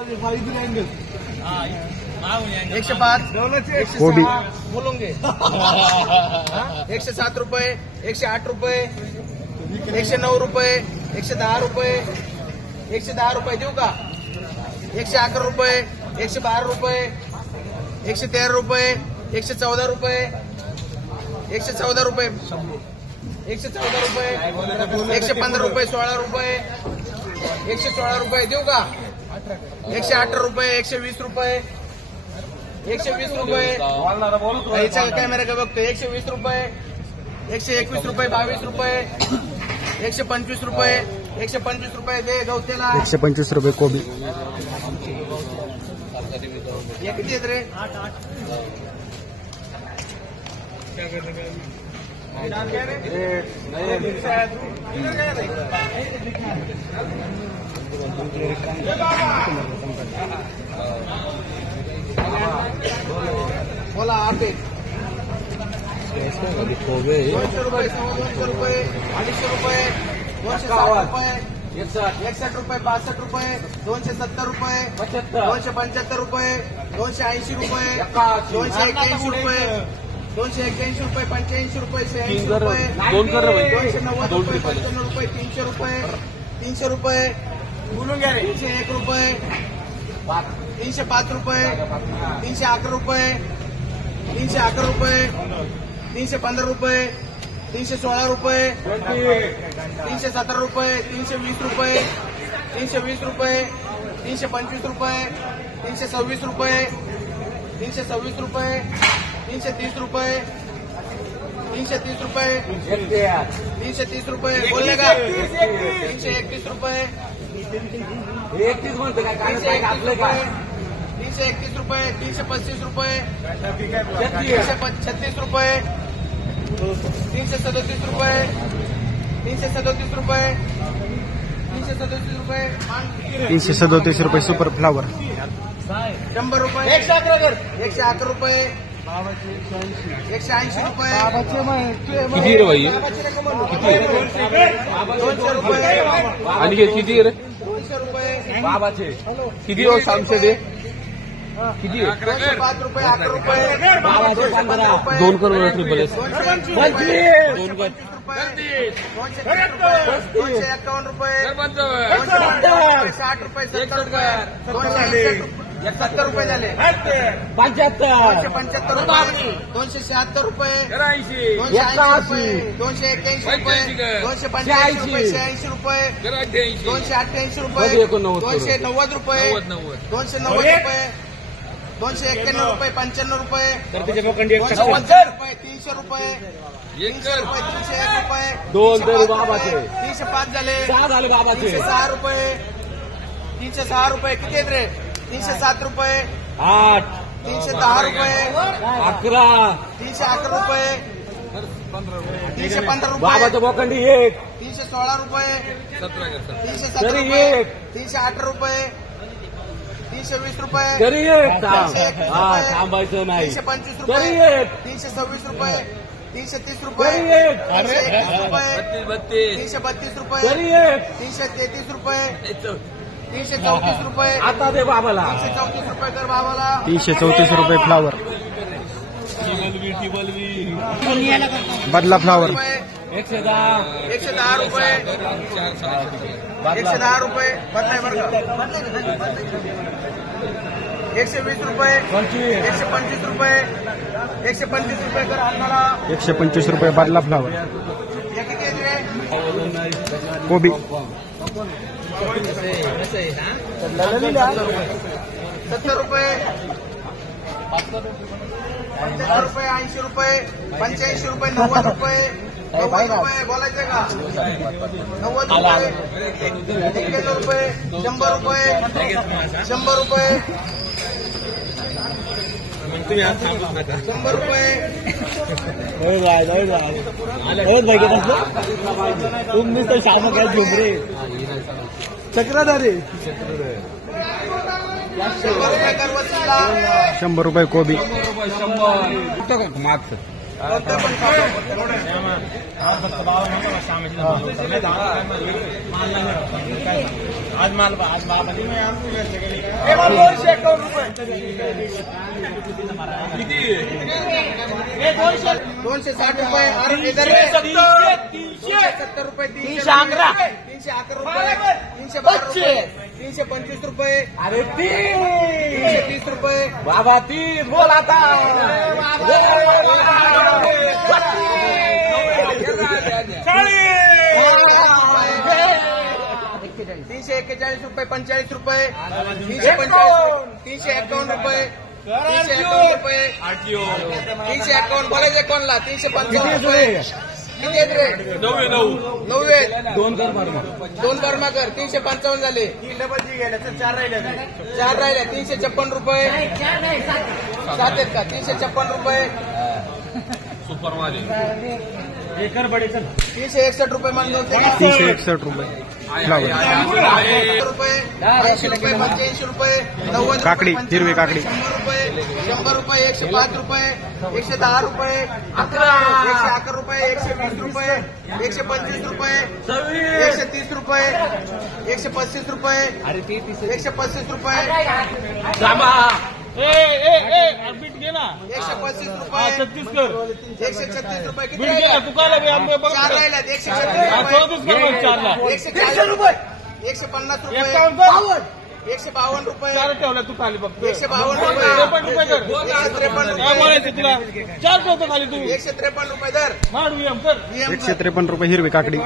105 कोबी बोलोगे 107 रुपये 108 रुपये 109 रुपये 110 रुपये 110 रुपये देऊ का 111 रुपये 112 रुपये 113 रुपये 114 रुपये 114 रुपये 114 रुपये 115 रुपये 16 रुपये 116 रुपये देऊ का 118 रुपये 120 रुपये 120 रुपये कॅमेरा बघतो 120 रुपये 121 रुपये 22 रुपये 125 रुपये 125 रुपये दे गवतेला 125 रुपये कोबी ये किती आहेत रे बोला आप 200 रुपये 200 रुपये 250 रुपये 260 रुपये 61 रुपये 62 रुपये 270 रुपये 275 रुपये 280 रुपये 281 रुपये 281 रुपये 85 रुपये 86 रुपये 290 रुपये 95 रुपये 300 रुपये 300 रुपये बोलून घ्या रे 301 रुपये 305 रुपये 311 रुपये 311 रुपये 315 रुपये 316 रुपये 317 रुपये 320 रुपये 320 रुपये 325 रुपये 326 रुपये 326 रुपये 330 रुपये 330 रुपये 330 रुपये बोलले का 331 रुपये 31 म्हणतो काय 331 रुपये 331 रुपये 335 रुपये 336 रुपये 337 रुपये 337 रुपये 337 रुपये 337 रुपये सुपर फ्लावर 100 रुपये 111 रुपये 180 रुपये किती रे भाई 200 रुपये आणि किती रे 200 रुपये बाबाचे किती हो सांगशे दे किती 205 रुपये 8 रुपये 2 करोड ट्रिपल एस 251 रुपये 60 रुपये 70 रुपये 70 रुपये झाले 275 रुपये 276 रुपये 281 रुपये 285 रुपये 86 रुपये 288 रुपये 290 रुपये 290 रुपये 291 रुपये 95 रुपये 300 रुपये 301 रुपये 305 झाले 306 रुपये 306 रुपये किती आहेत रे 307 रुपये 8 310 रुपये 11 311 रुपये 315 रुपये बाबाचं बोकंडी 1 316 रुपये 317 तरी रुपये 1 308 रुपये 320 रुपये तरी 1 थांबायचं नाही 325 तरी रुपये 1 326 रुपये 330 रुपये तरी 1 332 रुपये तरी 1 333 रुपये 334 रुपये आता दे बाबाला 334 रुपये कर बाबाला 334 रुपये फ्लावर बदला फ्लावर 110 रुपये 110 रुपये बदलाय बरं का 120 रुपये 125 रुपये 125 रुपये कर आम्हाला 125 रुपये बदला फ्लावर या किती आहे रे कोबी 70 रुपये 75 रुपये 80 रुपये 85 रुपये 90 रुपये 90 रुपये बोलायचं का 90 रुपये 91 रुपये 100 रुपये 100 रुपये 100 रुपये तुम्ही तर शाम काय झुमरे चक्रधारी 100 रुपये करवतीला 100 रुपये कोबी मागचं आज माल 260 रुपये. 370 रुपये. 311 रुपये. 325 रुपये. अरे 330 रुपये. बाबा 3 बोल आता. 341 रुपये. 45 रुपये. 351 रुपये. 351 रुपये. 351 बोलायचे कोणला. 355 रुपये. किती आहेत रे? 9 आहेत. 2 कर मारमा. 2 बर्माकर. 355 झाले. 4 राहिले. 356 रुपये. 7 आहेत का? 356 रुपये. सुपर माझे 361 रुपये मान 361 रुपये. रुपये. 80 रुपये. 85 रुपये. 90 काकडी, हिरवी काकडी. 100 रुपये. 100 रुपये. 105 रुपये. 110 रुपये. 111 रुपये. 120 रुपये. 125 रुपये. 130 रुपये. 135 रुपये. 135 रुपये. 135 रुपये. 136 रुपये. किती राहिल्यात? 4 राहिल्यात. 140 रुपये. 150 रुपये. 152 रुपये. 152 रुपये. 153 रुपये. 153 रुपये दर. 153 रुपये हिरवी काकडी.